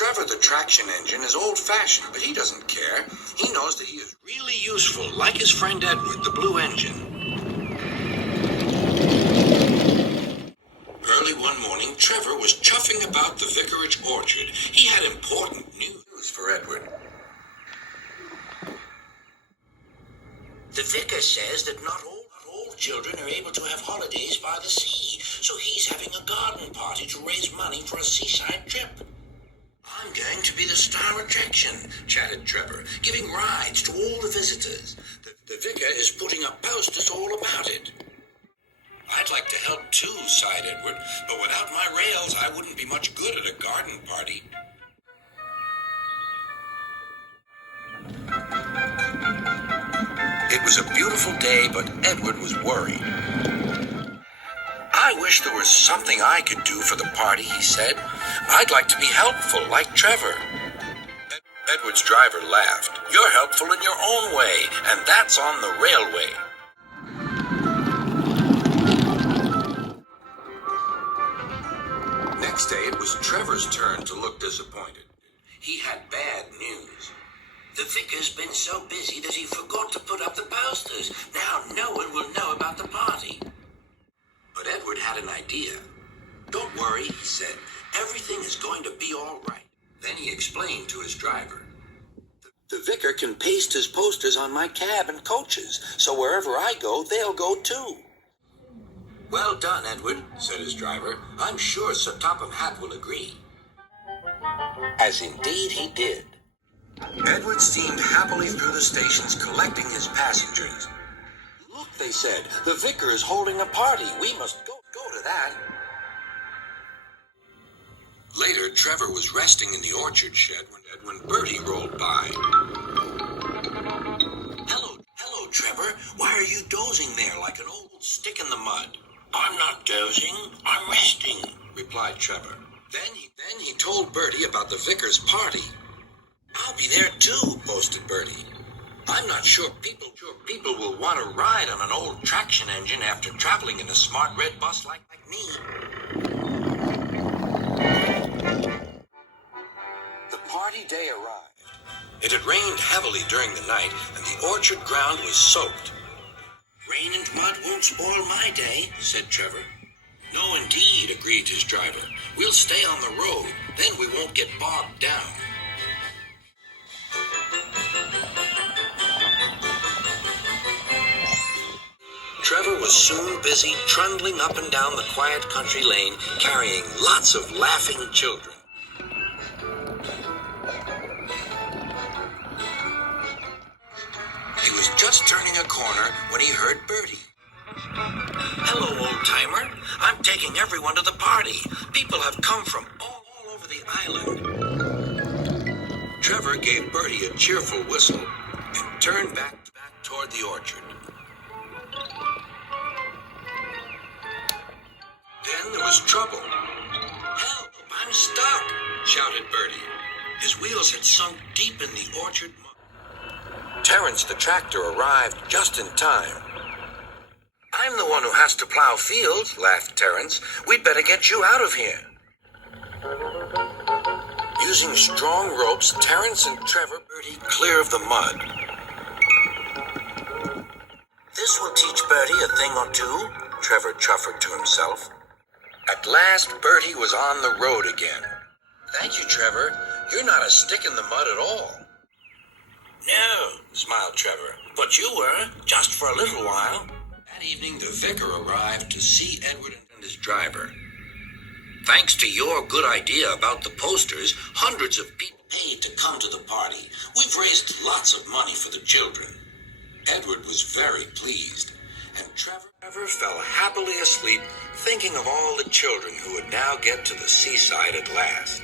Trevor the traction engine is old-fashioned, but he doesn't care. He knows that he is really useful, like his friend Edward, the blue engine. Early one morning, Trevor was chuffing about the vicarage orchard. He had important news for Edward. The vicar says that not all children are able to have holidays by the sea, so he's having a garden party to raise money for a seaside trip. I'm going to be the star attraction, chatted Trevor, giving rides to all the visitors. The vicar is putting up posters all about it. I'd like to help too, sighed Edward, but without my rails, I wouldn't be much good at a garden party. It was a beautiful day, but Edward was worried. I wish there was something I could do for the party, he said. I'd like to be helpful, like Trevor. Edward's driver laughed. You're helpful in your own way, and that's on the railway. Next day, it was Trevor's turn to look disappointed. He had bad news. The vicar's been so busy that he forgot to put up the posters. Now no one will know about the party. But Edward had an idea. Don't worry, he said. Everything is going to be all right. Then he explained to his driver. The vicar can paste his posters on my cab and coaches, so wherever I go, they'll go too. Well done, Edward, said his driver. I'm sure Sir Topham Hatt will agree. As indeed he did. Edward steamed happily through the stations, collecting his passengers. Look, they said, the vicar is holding a party. We must go to that. Later, Trevor was resting in the orchard shed when Bertie rolled by. Hello, Trevor. Why are you dozing there like an old stick in the mud? I'm not dozing. I'm resting, replied Trevor. Then he told Bertie about the vicar's party. I'll be there too, boasted Bertie. I'm not sure people will want to ride on an old traction engine after traveling in a smart red bus like me. The party day arrived. It had rained heavily during the night, and the orchard ground was soaked. Rain and mud won't spoil my day, said Trevor. No, indeed, agreed his driver. We'll stay on the road, then we won't get bogged down. Trevor was soon busy trundling up and down the quiet country lane, carrying lots of laughing children. He was just turning a corner when he heard Bertie. Hello, old-timer. I'm taking everyone to the party. People have come from all over the island. Trevor gave Bertie a cheerful whistle and turned back toward the orchard. Then there was trouble. Help, I'm stuck, shouted Bertie. His wheels had sunk deep in the orchard mud. Terence the tractor arrived just in time. I'm the one who has to plow fields, laughed Terence. We'd better get you out of here. Using strong ropes, Terence and Trevor Bertie clear of the mud. This will teach Bertie a thing or two, Trevor chuffered to himself. At last, Bertie was on the road again. Thank you, Trevor. You're not a stick in the mud at all. No, smiled Trevor. but you were, just for a little while. That evening, the vicar arrived to see Edward and his driver. Thanks to your good idea about the posters, hundreds of people paid to come to the party. We've raised lots of money for the children. Edward was very pleased, and Trevor fell happily asleep, thinking of all the children who would now get to the seaside at last.